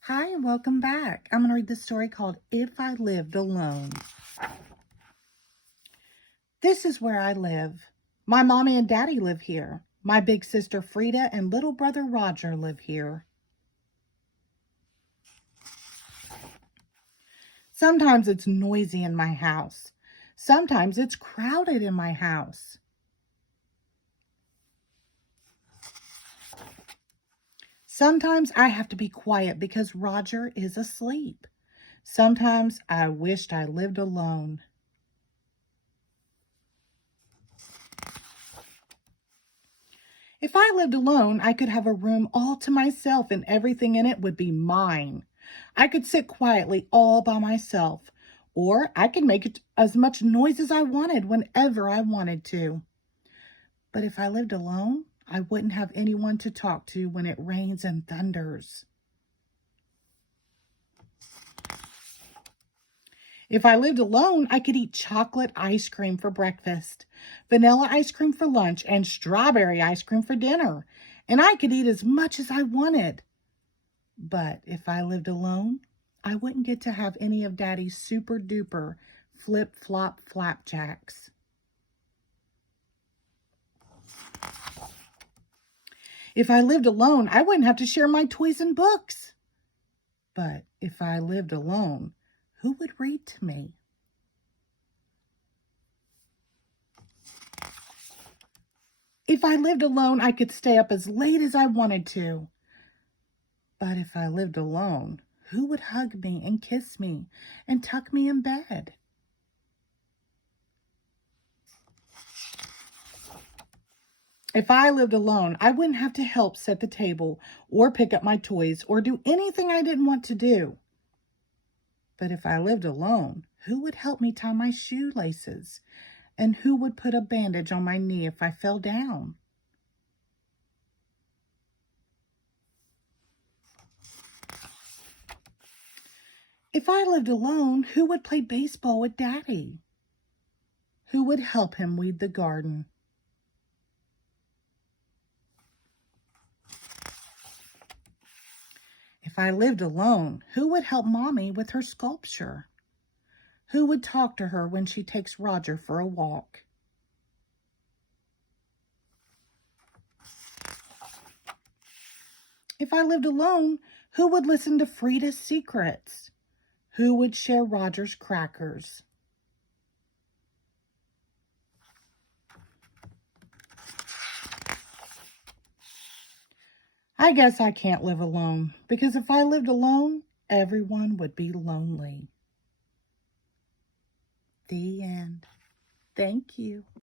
Hi, and welcome back. I'm going to read the story called If I Lived Alone. This is where I live. My mommy and daddy live here. My big sister Frida and little brother Roger live here. Sometimes it's noisy in my house. Sometimes it's crowded in my house. Sometimes I have to be quiet because Roger is asleep. Sometimes I wished I lived alone. If I lived alone, I could have a room all to myself and everything in it would be mine. I could sit quietly all by myself, or I could make as much noise as I wanted whenever I wanted to. But if I lived alone, I wouldn't have anyone to talk to when it rains and thunders. If I lived alone, I could eat chocolate ice cream for breakfast, vanilla ice cream for lunch, and strawberry ice cream for dinner. And I could eat as much as I wanted. But if I lived alone, I wouldn't get to have any of Daddy's super duper flip flop flapjacks. If I lived alone, I wouldn't have to share my toys and books. But if I lived alone, who would read to me? If I lived alone, I could stay up as late as I wanted to. But if I lived alone, who would hug me and kiss me and tuck me in bed? If I lived alone, I wouldn't have to help set the table or pick up my toys or do anything I didn't want to do. But if I lived alone, who would help me tie my shoelaces? And who would put a bandage on my knee if I fell down? If I lived alone, who would play baseball with Daddy? Who would help him weed the garden? If I lived alone, who would help Mommy with her sculpture? Who would talk to her when she takes Roger for a walk? If I lived alone, who would listen to Frida's secrets? Who would share Roger's crackers? I guess I can't live alone because if I lived alone, everyone would be lonely. The end. Thank you.